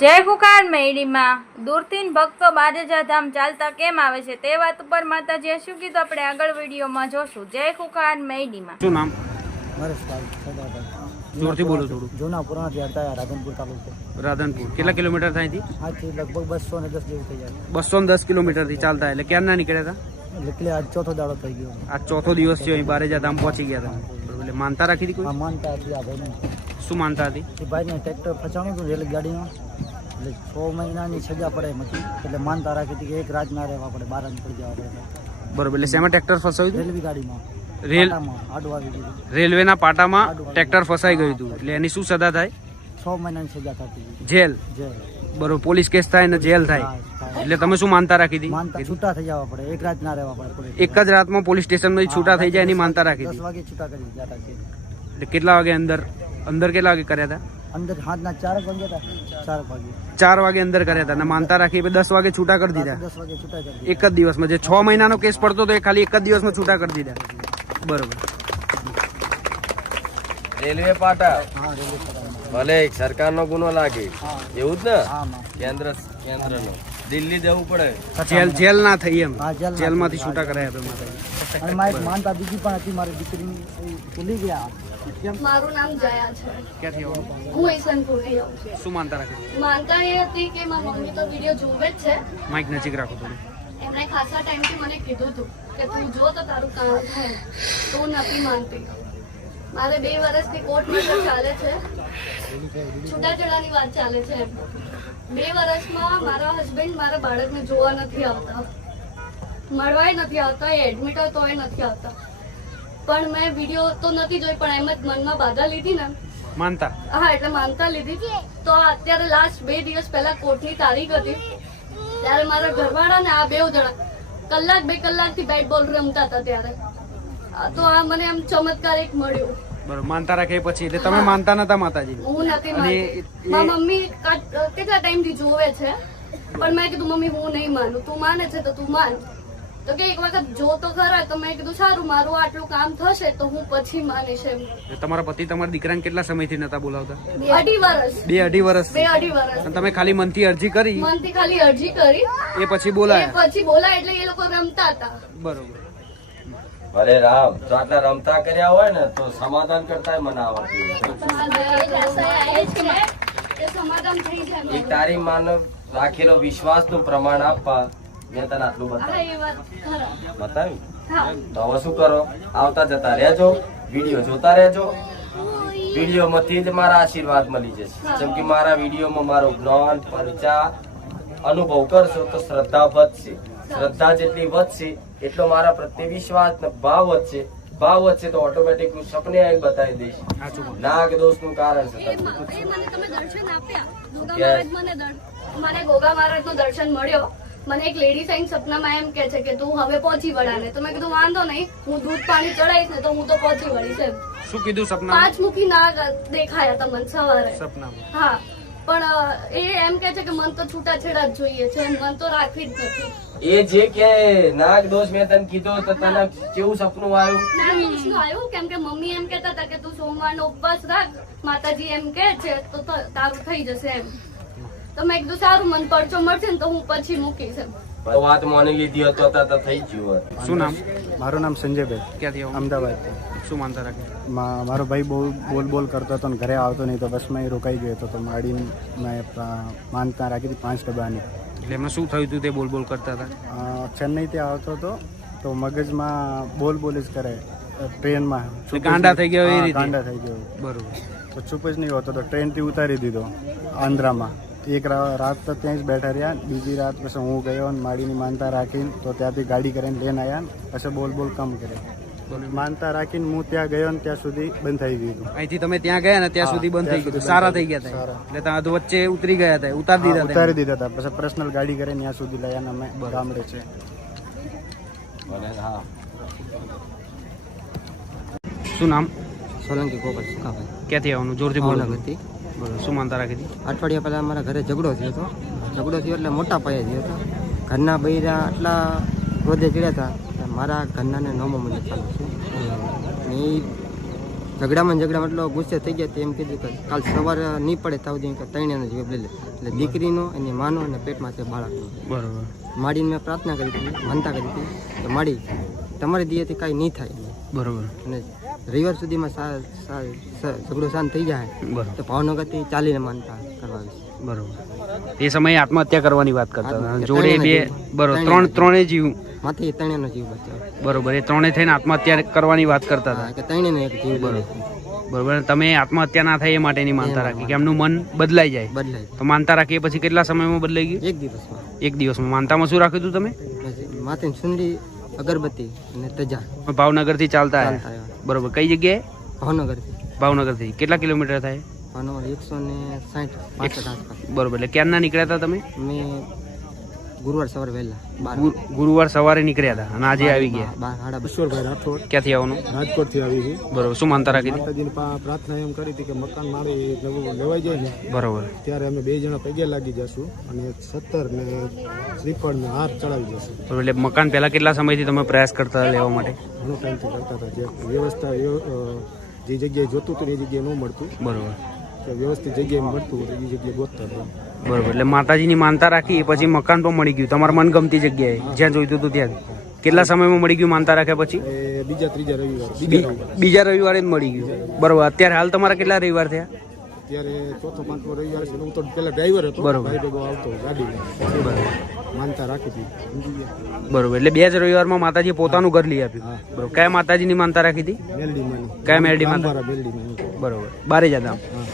જય કુકાર મેડીમાં દૂરથી ભક્તો બારેજા ધામ ચાલતા કેમ આવે છે તે વાત ઉપર માતાજીએ શું કીધું આપણે આગળ વિડીયોમાં જોશું. જય કુકાર મેડીમાં. શું નામ? નરેશભાઈ સદાભાઈ. જોરથી બોલો થોડું. જૂના પુરાણાથી હતા રાધનપુર તાલુકો. રાધનપુર કેટલા કિલોમીટર થાય થી? આજથી લગભગ 210 જેવું થઈ જાય. 210 કિલોમીટર થી ચાલતા એટલે ક્યાં ના નીકળ્યા હતા? એટલે આજ ચોથો દાડો થઈ ગયો. આ ચોથો દિવસ છે. અહીં બારેજા ધામ પહોંચી ગયા હતા. બરોબર. એટલે માનતા રાખી હતી કોઈ? આ માનતા હતી આ ભાઈને. શું માનતા હતી? એ ભાઈને ટ્રેક્ટર ફસાણું હતું રેલ ગાડીમાં, એટલે 6 મહિનાની સજા પડે એમાંથી, એટલે માનતા રાખી હતી કે એક રાત ના રહેવા પડે, બહાર નીકળી જવા પડે. બરોબર. એટલે શેમાં ટ્રેક્ટર ફસાયું હતું? રેલવે ગાડીમાં રેલ પાટામાં આડું આવી ગયું. રેલવેના પાટામાં ટ્રેક્ટર ફસાઈ ગયું હતું. એટલે એની શું સજા થાય? 6 મહિનાની સજા થતી હતી. જેલ. જેલ. બરોબર. પોલીસ કેસ થાય ને જેલ થાય. એટલે તમે શું માનતા રાખી હતી? માનતા છૂટા થઈ જવા પડે, એક રાત ના રહેવા પડે. એક જ રાતમાં પોલીસ સ્ટેશનમાં છૂટા થઈ જાય એની માનતા રાખી 10 હતી. વાગે છૂટા કરી ગયા હતા. એટલે કેટલા વાગે અંદર કેટલા વાગે કર્યા હતા? અંદર હાથના 4 વાગે હતા. 4 વાગે 4 વાગે અંદર કર્યા હતા અને માનતા રાખી 10 વાગે છૂટા કરી દીધા. 10 વાગે છૂટા કરી દીધા. એક જ દિવસમાં. જે 6 મહિનાનો કેસ પડતો હતો એ ખાલી એક જ દિવસમાં છૂટા કરી દીધા. બરોબર. રેલવે પાટા હા રેલવે પાટા. ભલે સરકારનો ગુનો લાગે એવું જ ને, હા માં. કેન્દ્રનો દિલ્હી જવું પડે. જેલ ના થઈ એમ. હા, જેલ ના જેલમાંથી થઈ. છૂટા કરાયા હતા માતાજી. અને મારી એક માનતા બીજી પણ હતી, મારી દીકરીની એ ભૂલી ગયા. મારું નામ જયા છે. ક્યાંથી આવો? હું ઈસનપુરથી આવું છું. શું માનતા રાખી? માનતા એ હતી કે મારી મમ્મી તો વિડીયો જોવે જ છે. માઇક નજીક રાખો થોડું. એમણે ખાસા ટાઈમથી મને કીધું હતું કે તું જો તો તારું કામ થાય. તો હું નથી માનતી. મારે 2 વર્ષથી કોર્ટ મેટર ચાલે છે, છૂટાછેડાની વાત ચાલે છે. 2 વર્ષમાં મારા હસબન્ડ મારા બાળકને જોવા નથી આવતા, મળવાય નથી આવતા, એ એડમિટ હોય તોય નથી આવતા. પણ મેં વિડીયો તો નથી જોઈ, પણ એમ જ મનમાં બાધા લીધી ને. માનતા. હા, એટલે માનતા લીધી. તો અત્યારે લાસ્ટ 2 દિવસ પહેલા કોર્ટની તારીખ હતી, ત્યારે મારા ઘરવાળા ને આ 2 જણા કલાક 2 કલાકથી બેટ બોલ રમતા હતા. ત્યારે તો આ મને આમ ચમત્કાર એક મળ્યો. બરોબર. માનતા રાખે પછી એટલે તમે માનતા નતા માતાજી? હું નથી અને માનતી. મારી મમ્મી કેટલા ટાઈમથી જોવે છે, પણ મેં કીધું મમ્મી હું નહીં માનું, તું માને છે તો તું માન. તો કે એક વખત જો તો ખરા. તો મેં કીધું સારું, મારું આટલું કામ થશે તો હું પછી માનીશ એમ. તમારા પતિ તમારા દીકરાને કેટલા સમયથી નતા બોલાવતા? 2.5 વર્ષ. 2.5 વર્ષ. 2.5 વર્ષ. અને તમે ખાલી મનથી અરજી કરી, મનથી ખાલી અરજી કરી, એ પછી એ બોલાયા. પછી બોલા એટલે એ લોકો રમતા હતા. બરોબર. ભલે રામ જો આટલા રમતા કર્યા હોય ને તો સમાધાન કરતા મને આવડતું. સમાધાન થઈ એક જાય. તારી માનવ રાખેલો વિશ્વાસનું પ્રમાણ આપવા મેં તને આટલું હા, એ વાત ખરા. બતાવ્યું. હા. તો હવે શું કરો? આવતા જતા રહેજો, વિડીયો જોતા રહેજો. વિડીયોમાંથી જ મારા આશીર્વાદ મળી જશે. જેમ કે મારા વિડીયોમાં મારો જ્ઞાન પરિચય અનુભવ કરશો તો શ્રદ્ધા વધશે. શ્રદ્ધા જેટલી વધશે એટલો મારા પ્રત્યે વિશ્વાસ ને ભાવ વધશે. ભાવ વધશે તો ઓટોમેટિક હું સપને આવી બતાવી દઈશ. નાગ દોષ નું કારણ છે. મને તમે દર્શન આપ્યા. મને ગોગા મહારાજનું દર્શન મળ્યો. મને એક લેડીઝ આઈને સપનામાં એમ કે છે કે તું હવે પહોંચી વળાને. તો મેં કીધું વાંધો નહીં, હું દૂધ પાણી ચડાવીશ ને તો હું તો પહોંચી વળીશ એમ. શું કીધું સપના? 5 મુખી નાગ દેખાયા તમને સવારે. સપનામાં? હા, પણ એ એમ કે છે કે મન તો છૂટાછેડા જ જોઈએ છે, મન તો રાખવી જ નથી. એ જે કે નાગ દોષ મેં તને કીધો તો તને કેવું સપનું આવ્યું? શું આવ્યું? કેમ કે મમ્મી એમ કેતા હતા કે તું સોમવારનો ઉપવાસ રાખ, માતાજી એમ કે છે તો તારું થઈ જશે એમ. તો મેં કીધું સારું, મને પરચો મળશે ને તો હું પછી મૂકીશ એમ. તો વાત માની લીધી હતો તો થઈ ગયું હોત. શું નામ? મારું નામ સંજયભાઈ, ક્યાંથી આવો? અમદાવાદ. શું માનતા રાખી? મારો ભાઈ બહુ બોલ કરતો હતો ને ઘરે આવતો નહીં, તો બસમાં એ રોકાઈ ગયો હતો. તો માડીને મેં માનતા રાખી હતી 5 ડબ્બાની. એટલે એમને શું થયું હતું તે બોલ કરતા હતા? ચેન્નઈથી આવતો હતો તો મગજમાં બોલ જ કરે ટ્રેનમાં. ગાંડા થઈ ગયા એ રીતે? ગાંડા થઈ ગયો. બરોબર. તો ચૂપ જ નહીં હોતો તો ટ્રેનથી ઉતારી દીધો આંધ્રામાં. એક રાત તો ત્યાં જ બેઠા રહ્યા. બીજી રાત પછી હું ગયો અને માડીની માનતા રાખીને તો ત્યાંથી ગાડી કરીને લઈને આવ્યા ને પછી બોલ કામ કરે. માનતા રાખીને હું ત્યાં ગયો ને ત્યાં સુધી બંધ થઈ ગયું. અહીંથી તમે ત્યાં ગયા ને ત્યાં સુધી બંધ થઈ ગયું? સારા થઈ ગયા હતા એટલે તમે વચ્ચે ઉતરી ગયા હતા? ઉતારી દીધા હતા. પછી પર્સનલ ગાડી કરીને ત્યાં સુધી લઈ આવ્યા. અમે ગામડે છે. હા. શું નામ? સોલંકી ગોપાલ સુખાભાઈ. ક્યાંથી આવવાનું? જોરથી બોલો. ભાવનગરથી. બરોબર. શું માનતા રાખી હતી? અઠવાડિયા પહેલાં અમારા ઘરે ઝઘડો થયો હતો. ઝઘડો થયો એટલે મોટા પાયે થયો હતો. ઘરના બૈરા આટલા ક્રોધે ચડ્યા હતા. મારા ઘરનાને નવમો મહિનો ચાલુ છે. અને એ ઝઘડામાં એટલો ગુસ્સે થઈ ગયા તે એમ કીધું કે કાલ સવારે નહીં પડે ત્યાં સુધી કે ત્રણેયનો જીવ લઈ લે. એટલે દીકરીનો, એની માનો અને પેટમાં તે બાળકનો. બરોબર. માડીને મેં પ્રાર્થના કરી હતી, માનતા કરી હતી કે માડી તમારી દિયેથી કાંઈ નહીં થાય. બરોબર. અને રવિવાર સુધીમાં ઝઘડો શાંત થઈ જાય બરોબર. તો ભાવનગરથી ચાલીને માનતા કરવા આવીશ. બરોબર. એ સમયે આત્મહત્યા કરવાની વાત કરતા હતા. આત્મહત્યા જોડે બે બરોબર ત્રણે જીવ. માથી ત્રણેયનો જીવ બચાવ. બરોબર. એ ત્રણે થઈને આત્મહત્યા કરવાની વાત કરતા હતા. કે ત્રણેયનો એક જીવ બરોબર. તમે આત્મહત્યા ના થાય એ માટેની માનતા રાખી કે એમનું મન બદલાઈ જાય. બદલાય તો માનતા રાખી પછી કેટલા સમયમાં બદલાઈ ગયું? એક દિવસમાં. એક દિવસમાં. માનતામાં શું રાખ્યું હતું તમે? માથે સુંડી, અગરબત્તી અને તજા ભાવનગરથી ચાલતા ચાલતા આવ્યા. આવ્યા. બરોબર. કઈ જગ્યાએ? ભાવનગરથી. ભાવનગરથી. કેટલા કિલોમીટર થાય? ભાવનગર 160 આસપાસ. બરોબર. એટલે ક્યારના નીકળ્યા હતા તમે? મેં ગુરુવાર સવારે વહેલા 12 ગુરુવાર સવારે નીકળ્યા હતા અને આજે આવી ગયા. 12 ઈશ્વરભાઈ રાઠોડ ક્યાંથી આવવાનું? રાજકોટથી આવી છે. બરોબર. શું માનતા રાખી હતી? માતાજીને પ્રાર્થના એમ કરી હતી કે મકાન મારે નવું લેવાઈ જાય ને બરોબર. ત્યારે અમે 2 જણા પગે લાગી જશું અને 17 ને શ્રીફળ ને હાર ચડાવી જશું. બરોબર. એટલે મકાન પહેલા કેટલા સમયથી તમે પ્રયાસ કરતા હતા લેવા માટે? ઘણો ટાઈમથી કરતા હતા. જે વ્યવસ્થા જે જગ્યાએ જોતું હતું એ જગ્યાએ ન મળતું, બરોબર. તો વ્યવસ્થિત જગ્યાએ મળતું એ જગ્યાએ ગોતતા હતા. બરોબર. એટલે માતાજીની માનતા રાખી પછી મકાન પણ મળી ગયું તમારા મનગમતી જગ્યાએ જ્યાં જોઈતું હતું ત્યાં. કેટલા સમયમાં મળી ગયું માનતા રાખ્યા પછી? એ બીજા ત્રીજા રવિવાર બીજા રવિવારે જ મળી ગયું. બરોબર. અત્યારે હાલ તમારા કેટલા રવિવાર થયા? ત્યારે ચોથો પાંચમો રવિવાર છે. હું તો પેલા ડ્રાઈવર હતો, બરોબર. ભાઈ ભેગો આવતો ગાડી માનતા રાખી હતી. સમજી ગયા? બરોબર. એટલે 2 જ રવિવારમાં માતાજીએ પોતાનું ઘર લઈ આપ્યું. બરોબર. કયા માતાજીની માનતા રાખી હતી? મેલડી માની. કયા મેરડી માતા? મેલડી માની. બરોબર. બારેજા ધામ. હા.